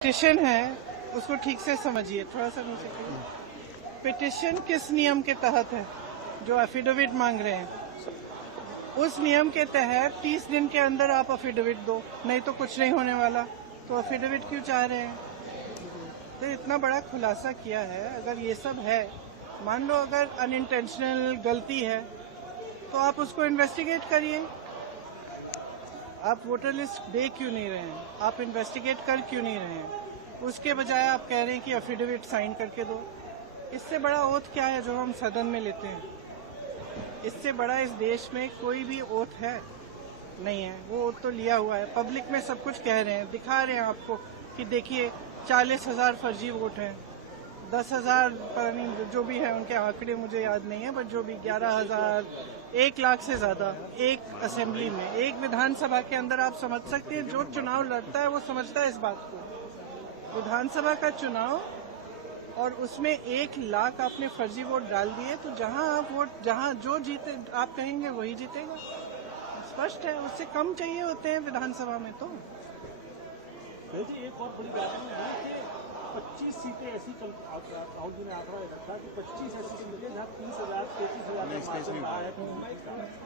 Petition है उसको ठीक से समझिए, थोड़ा सा नीचे करिए। पिटिशन किस नियम के तहत है? जो एफिडेविट मांग रहे हैं उस नियम के तहत 30 दिन के अंदर आप एफिडेविट दो, नहीं तो कुछ नहीं होने वाला। तो एफिडेविट क्यों चाह रहे हैं? तो इतना बड़ा खुलासा किया है। अगर ये सब है, मान लो अगर अनइंटेंशनल गलती है तो आप उसको इन्वेस्टिगेट करिए। आप वोटर लिस्ट दे क्यों नहीं रहे हैं? आप इन्वेस्टिगेट कर क्यों नहीं रहे हैं? उसके बजाय आप कह रहे हैं कि एफिडेविट साइन करके दो। इससे बड़ा ओथ क्या है जो हम सदन में लेते हैं? इससे बड़ा इस देश में कोई भी ओथ है नहीं है। वो ओथ तो लिया हुआ है, पब्लिक में सब कुछ कह रहे हैं, दिखा रहे हैं आपको कि देखिए 40,000 फर्जी वोट हैं, 10,000 पता नहीं जो भी है, उनके आंकड़े मुझे याद नहीं है, बट जो भी 11,000, 1 लाख से ज्यादा एक असेंबली में, एक विधानसभा के अंदर। आप समझ सकते हैं जो चुनाव लड़ता है वो समझता है इस बात को। विधानसभा का चुनाव और उसमें 1 लाख आपने फर्जी वोट डाल दिए, तो जहां आप वोट, जहां जो जीते आप कहेंगे वही जीतेगा। स्पष्ट है, उससे कम चाहिए होते हैं विधानसभा में। तो एक और बड़ी बात है, 25 सीटें ऐसी राहुल जी ने आंकड़ा रखा कि 25 ऐसी सीटें जहाँ 30,000 33,000 रहा है।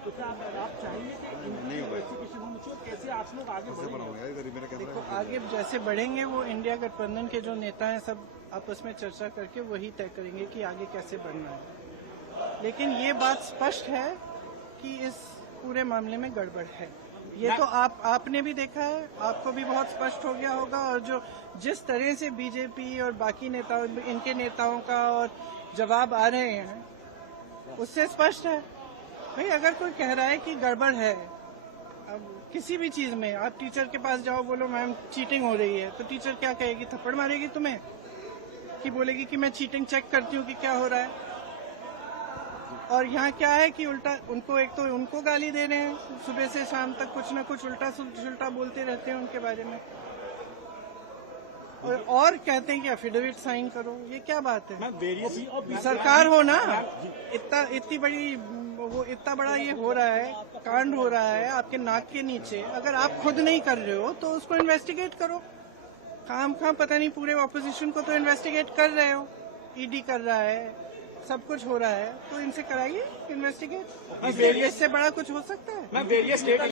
तो क्या आप चाहेंगे कि इन्वेस्टिगेशन होनी चाहिए? कैसे आप लोग आगे बढ़ेंगे? देखो, आगे जैसे बढ़ेंगे वो इंडिया गठबंधन के जो नेता हैं सब आपस में चर्चा करके वही तय करेंगे कि आगे कैसे बढ़ना है। लेकिन ये बात स्पष्ट है कि इस पूरे मामले में गड़बड़ है। ये तो आपने भी देखा है, आपको भी बहुत स्पष्ट हो गया होगा। और जो जिस तरह से बीजेपी और बाकी नेताओं, इनके नेताओं का और जवाब आ रहे हैं उससे स्पष्ट है। भाई अगर कोई कह रहा है कि गड़बड़ है, अब किसी भी चीज में, आप टीचर के पास जाओ, बोलो मैम चीटिंग हो रही है, तो टीचर क्या कहेगी? थप्पड़ मारेगी तुम्हें कि बोलेगी कि मैं चीटिंग चेक करती हूँ कि क्या हो रहा है। और यहाँ क्या है कि उल्टा उनको, एक तो उनको गाली दे रहे हैं, सुबह से शाम तक कुछ न कुछ उल्टा सुल्टा बोलते रहते हैं उनके बारे में, और कहते हैं कि एफिडेविट साइन करो। ये क्या बात है? सरकार हो ना, इतनी बड़ी, वो इतना बड़ा ये हो रहा है, कांड हो रहा है आपके नाक के नीचे। अगर आप खुद नहीं कर रहे हो तो उसको इन्वेस्टिगेट करो। खाम पता नहीं पूरे ऑपोजिशन को तो इन्वेस्टिगेट कर रहे हो, ईडी कर रहा है, सब कुछ हो रहा है, तो इनसे कराइए इन्वेस्टिगेट। इससे बड़ा कुछ हो सकता है?